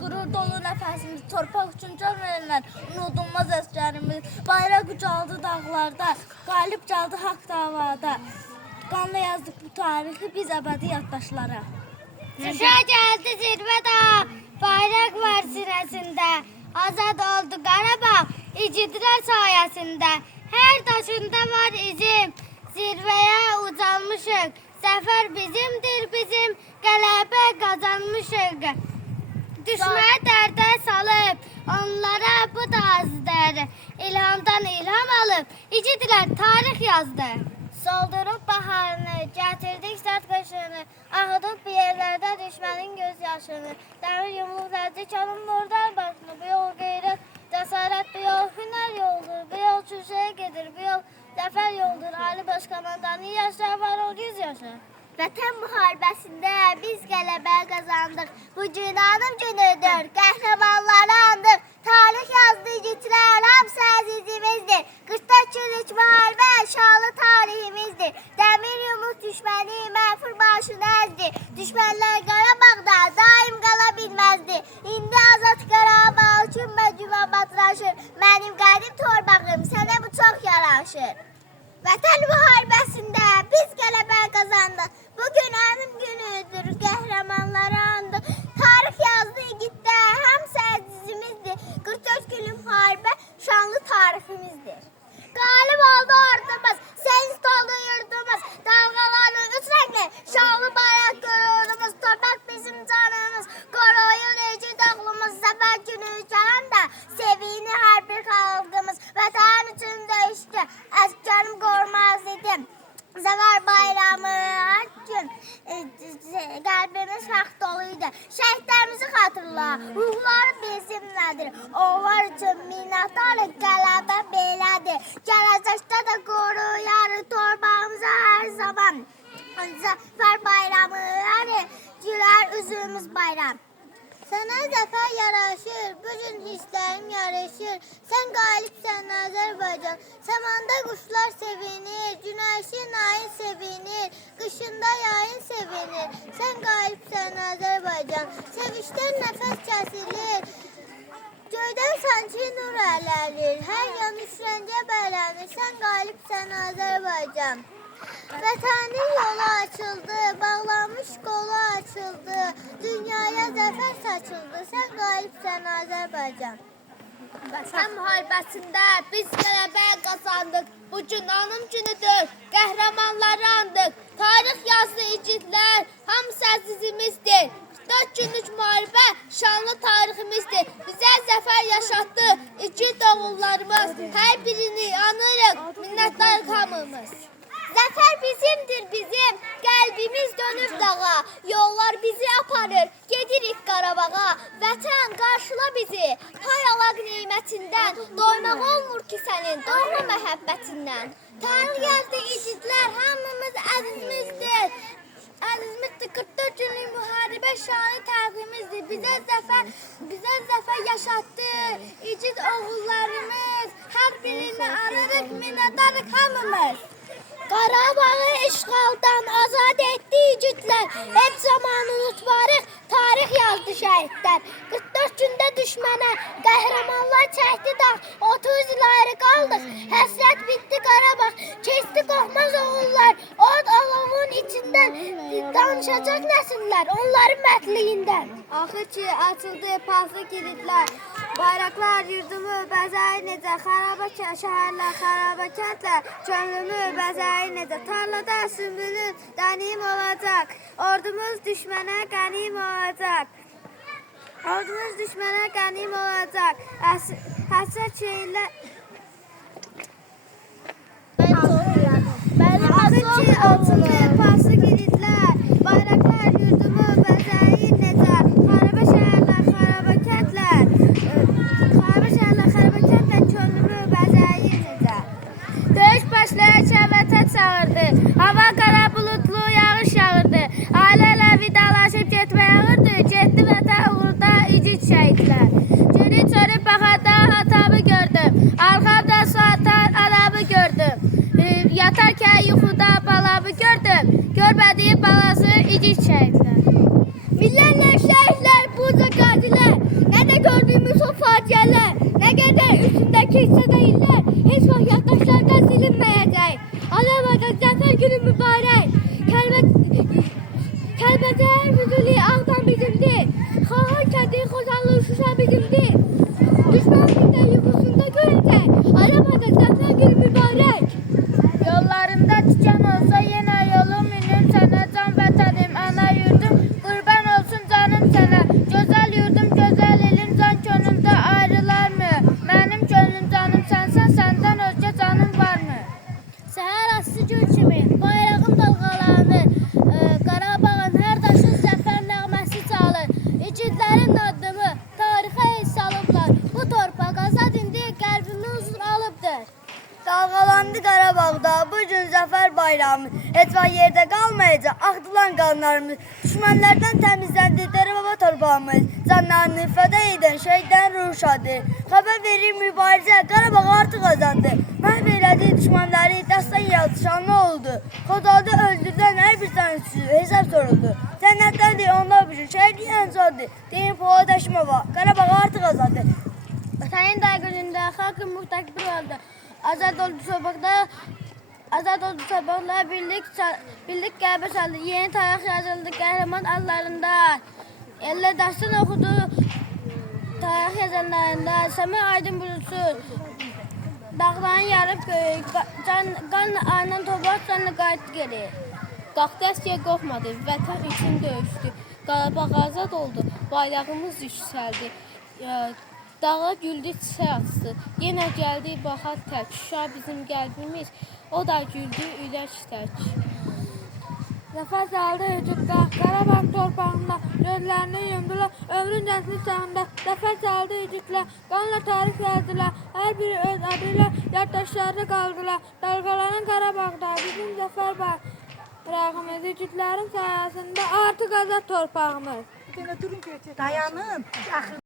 qürur dolu nəfəsimiz, torpaq üçün can verənlər, unudulmaz əsgərimiz. Bayraq ucaldı dağlarda, qalib çaldı haqq davada. Qanla yazdık bu tarixi biz əbədi yaddaşlara. Şuşa gəldi zirvə dağı, bayraq var sinəsində. Azad oldu Qarabağ, igidlər sayəsində. Hər daşında var izim, zirvəyə ucalmışıq. Zəfər bizimdir bizim, qələbə qazanmışıq. Düşməni dərdə salıb, onlara bu da azdır. İlhamdan ilham alıb, igidlər tarix yazdı. Soldurub baharını, gətirdik sərt qışını, ağıdıb bir yerlərdə düşmənin göz yaşını. Dəmir yumruq dərcik alın buradan başını, bu yol qeyrət, cəsarət, bu yol hünər yoldur, bu yol çüşəyə gedir, bu yol zəfər yoldur. Ali Başkomandanı yaşa var o 100 yaşa. Vətən müharibəsində biz qələbə qazandıq. Bu gün anım günüdür, qəhrəmanları andıq. Tarix yazdı igidlər, hamısı əzizimizdir. 44 günlük müharibə şanlı tariximizdir. Dəmir yumruq düşməni məğfur başını əzdi. Düşmənlər Qarabağda daim qala bilməzdi. İndi azad Qarabağ üçün məcuma batırlaşır. Mənim qədim torpağım sənə bu çox yaraşır. Vətən müharibəsində biz qələbə qazandıq. Bugün anım günüdür, qəhrəmanları andıq. Tarix yazdı igidlər, hamısı əzizimizdir. 44 günlük müharibə şanlı tariximizdir. Qalib oldu ordumuz, sənis oldu yurdumuz. Dalğalarla üç rəngli, şanlı bayraq qürurumuz. Torpaq bizim canımız, qoruyur igid oğlumuz. Zəfər günü gələndə sevinir hər bir xalqımız. Vətən üçün döyüşdü, əsgərim qormaz idim. Zəfər bayramı hər gün qəlbimiz haqq doluydu. Şəhidlərimizi xatırla, ruhları bizimlədir. Onlar üçün minnətdarıq, qələbə belədir. Gələcəkdə də qoruyar torpağımıza hər zaman. Zəfər bayramı hər gülər üzümüz bayram. Sənə zəfər yaraşır, bugün hisslərim yarışır. Sən qalibsən Azərbaycan, səmanda quşlar sevinir, günəşin ayın sevinir, qışında yayın sevinir. Sən qalibsən Azərbaycan, sevişdən nəfəs kəsilir, göydən sanki nur ələlir, hər yan üç rəngə bələnir. Sən qalibsən Azərbaycan. Vətənin yolu açıldı, bağlanmış qolu açıldı, dünyaya zəfər saçıldı, sən qalibsən Azərbaycan. Vətən müharibəsində biz qələbə qazandıq, bugün anım günüdür, qəhrəmanları andıq. Tarix yazdı igidlər, hamısı əzizimizdir. 44 günlük müharibə şanlı tariximizdir. Bizə zəfər yaşatdı igid oğullarımız, hər birini anırıq, minnətdarıq hamımız. Zəfər bizimdir bizim, qəlbimiz dönür dağa, yollar bizi aparır, gedirik Qarabağa. Vətən qarşıla bizi, pay alaq neymətindən, doymaq olmur ki sənin, doğma məhəbbətindən. Tarix yazdı igidlər, hamımız əzizimizdir. Əzizimizdir, 44 günlük müharibə şanlı tariximizdir. Bizə zəfər yaşatdı, igid oğullarımız, hər birini ararıq, minnətdarıq hamımız. Qarabağı işğaldan azad etdi igidlər, heç zaman unutmarıq, tarix yazdı şəhidlər. 44 gündə düşmənə qəhrəmanlar çəkdi dağ, 30 il ayrı qaldıq, həsrət bitdi Qarabağ, keçdi qorxmaz oğullar, od alovun içindən danışacaq nəsillər, onların mətliyindən. Axır ki, açıldı paslı kilidlər, bayraqlar yurdumu bəzəyi necə, xaraba şəhərlər, xaraba kəndlər, könlümü bəzəyi necə, tarlada sümbülün dənim olacaq, ordumuz düşmənə qənim olacaq. Ordumuz düşmənə qənim olacaq, həsrət şehirlər... Axır ki, açıldı paslı kilidlər, bayraqlar yurdumu bəzəyi necə, xaraba şəhərlər, xaraba kəndlər, könlümü bəzəyi necə. Döyüş başlayarkən vətən çağırdı, hava qara bulutlu yağış yağırdı, ailələ vidalaşıb getmək ağırdı, getdi vətən uğrunda igid şəhidlər. Geri çörüb baxanda atamı gördüm, arxamda su atan anamı gördüm, yatarkən yuxuda balamı gördüm, görmədiyi balası igid şəhidlər. Minlərlə şəhidlər, buca qadilər, faciələr, nə qədər üstündəki hissədə illər, heç vaxt yaddaşlardan silinməyəcək. Azərbaycan Zəfər günü mübarək. Kəlbəcər, Füzuli, Ağdam bizimdir. Xahan kəndi, Xocalı, Şuşa bizimdir. Düşmən gündə yuxusunda görəcək. Azərbaycan Zəfər günü mübarək. Yollarında tikan olsa yenə yolum ünüm sənə, can vətənim, ana yurdum, qurban olsun canım sənə. Gözəl yurdum, gözəl elim, can könlümdə ayrılarmı? Mənim könlüm canım sənsən, səndən özgə canım varmı? Səhər asısı gül kimi, bayrağın dalğalanır. Qarabağın hər daşın zəfər nəğməsi çalır. İgidlərin addımı tarixə iz salıblar. Bu torpaq azad indi qəlbimi huzur alıbdır. Dalğalandı Qarabağda bu gün zəfər bayramı. Heç vaxt yerdə qalmayacaq axdılan qanlarımız. Düşmənlərdən təmizləndi Dərəbaba torpağımız. Canlarını fəda edən şəhidlərin ruhu şadır. Xəbər verir mübarizə Qarabağ artıq azandı. Məhv elədi düşmənləri dəstən yatışanlı oldu. Xocalıda öldürülən hər bir tanesi hesab soruldu. Cənnətdəndir onlar bu gün şəhidliyin əncazdır. Deyin Polad Həşimova Qarabağ artıq azandı. Vətənin də günündə xalqın mütəkbir oldu. Azad oldu sobaqlar, birlik qəlbə saldı. Yeni tarix yazıldı qəhrəman allarında. Elle dərsdən oxudu tarix yazanlarında. Səmə aydın bulutsuz. Dağların yarıb böyük. Qan anın toprak canlı qayıtdı geri. Qalxdı əskiyə qorxmadı, vətən üçün döyüşdü. Qarabağ azad oldu, bayrağımız yüksəldi. Dağa güldü, çiçək açdı. Yenə gəldi bahar tək. Şuşa bizim qəlbimiz, o da güldü ürək tək. Zəfər saldı vücudda, Qarabağ torpağında, gözlərini yumdular, ömrün gənclik çağında. Zəfər saldı vücudla, qanla tarix yazdılar, hər biri öz adıyla yaddaşlarda qaldılar. Dalğalanan Qarabağda bizim zəfər bayrağımız, vücudların sayəsində artıq azad torpağımız. Dayanın.